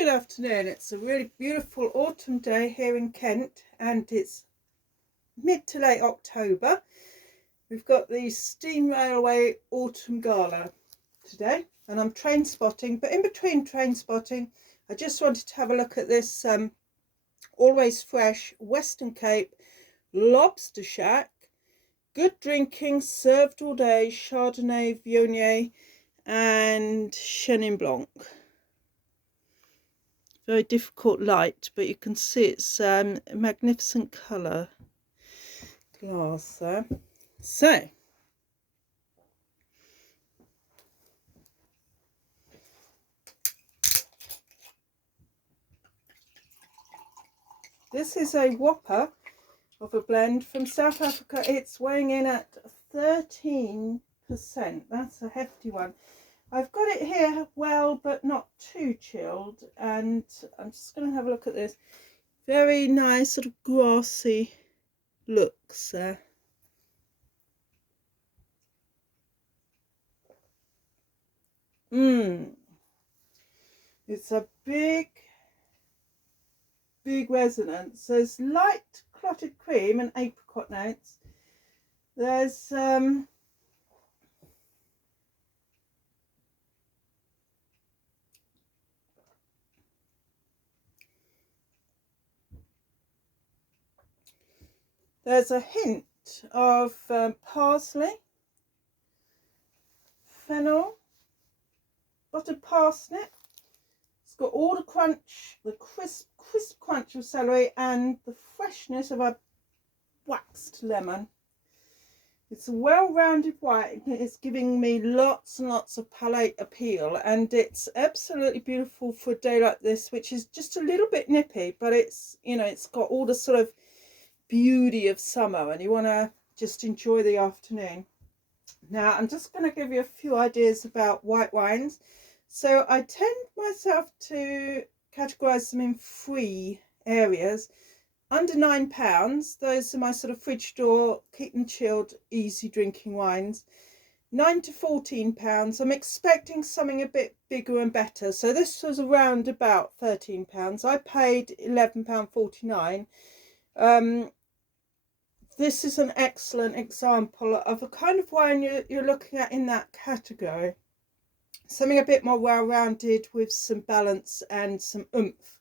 Good afternoon. It's a really beautiful autumn day here in Kent, and it's mid to late October. We've got the Steam Railway Autumn Gala today, and I'm train spotting, but in between train spotting I just wanted to have a look at this always fresh Western Cape Lobster Shack. Good drinking, served all day, Chardonnay, Viognier and Chenin Blanc. Very difficult light, but you can see it's a magnificent colour glass there. So this is a whopper of a blend from South Africa. It's weighing in at 13%. That's a hefty one. I've got it here well, but not too chilled, and I'm just going to have a look at this. Very nice sort of grassy looks there. It's a big resonance. There's light clotted cream and apricot notes. There's a hint of parsley, fennel, buttered parsnip. It's got all the crunch, the crisp crunch of celery and the freshness of a waxed lemon. It's a well-rounded white. It's giving me lots and lots of palate appeal, and it's absolutely beautiful for a day like this, which is just a little bit nippy, but it's, you know, it's got all the sort of beauty of summer, and you want to just enjoy the afternoon. Now I'm just going to give you a few ideas about white wines. So I tend myself to categorize them in three areas. Under £9, those are my sort of fridge door, keep them chilled, easy drinking wines. £9 to £14, I'm expecting something a bit bigger and better. So this was around about £13. I paid £11.49. This is an excellent example of a kind of wine you're looking at in that category. Something a bit more well-rounded with some balance and some oomph.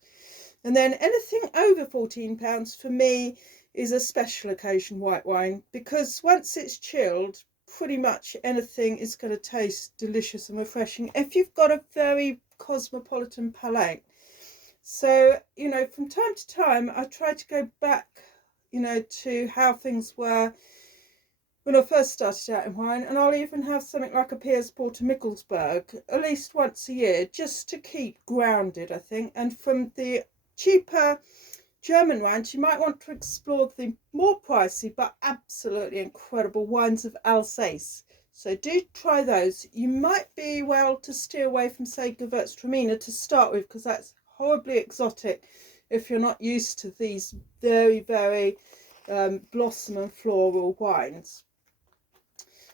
And then anything over £14 for me is a special occasion white wine, because once it's chilled, pretty much anything is going to taste delicious and refreshing if you've got a very cosmopolitan palate. So, you know, from time to time I try to go back, you know, to how things were when I first started out in wine, and I'll even have something like a Piers Porter Mickelsburg at least once a year, just to keep grounded, I think. And from the cheaper German wines, you might want to explore the more pricey but absolutely incredible wines of Alsace. So do try those. You might be well to steer away from, say, Gewürztraminer to start with, because that's horribly exotic if you're not used to these very, very blossom and floral wines.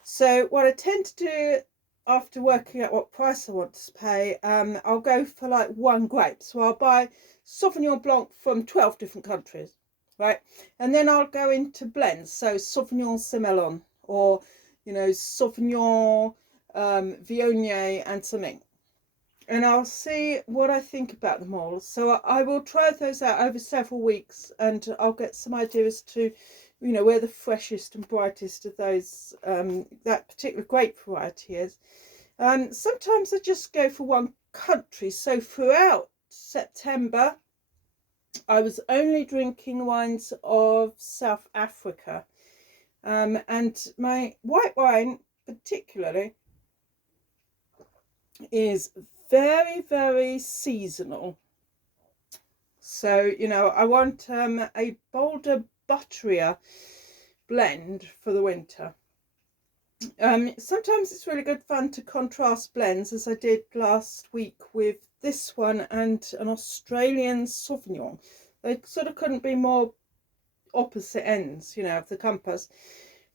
So what I tend to do after working out what price I want to pay, I'll go for like one grape. So I'll buy Sauvignon Blanc from 12 different countries, right? And then I'll go into blends. So Sauvignon Semillon, or, you know, Sauvignon Viognier and something. And I'll see what I think about them all. So I will try those out over several weeks, and I'll get some ideas to, you know, where the freshest and brightest of those that particular grape variety is. Sometimes I just go for one country. So throughout September I was only drinking wines of South Africa, and my white wine particularly is very, very seasonal. So, you know, I want a bolder, butterier blend for the winter. Sometimes it's really good fun to contrast blends, as I did last week with this one and an Australian Sauvignon. They sort of couldn't be more opposite ends, you know, of the compass.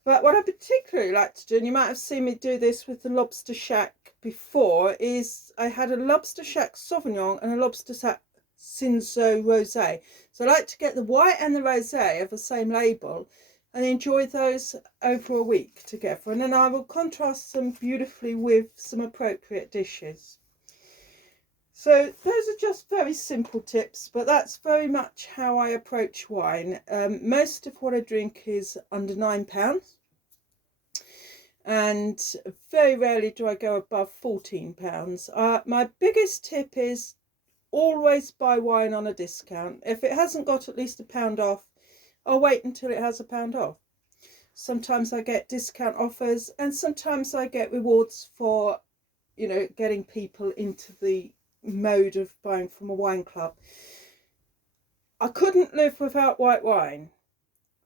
But what I particularly like to do, and you might have seen me do this with the Lobster Shack before, is I had a Lobster Shack Sauvignon and a Lobster Shack Cinsault Rosé. So I like to get the white and the rosé of the same label and enjoy those over a week together. And then I will contrast them beautifully with some appropriate dishes. So those are just very simple tips, but that's very much how I approach wine. Most of what I drink is under £9, and very rarely do I go above £14. My biggest tip is always buy wine on a discount. If it hasn't got at least £1 off, I'll wait until it has £1 off. Sometimes I get discount offers, and sometimes I get rewards for, getting people into the mode of buying from a wine club. I couldn't live without white wine.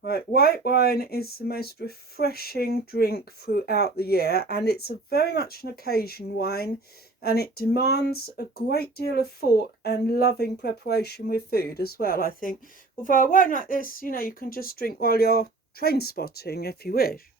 Right, white wine is the most refreshing drink throughout the year, and it's very much an occasion wine, and it demands a great deal of thought and loving preparation with food as well, I think. Although a wine like this, you can just drink while you're train spotting if you wish.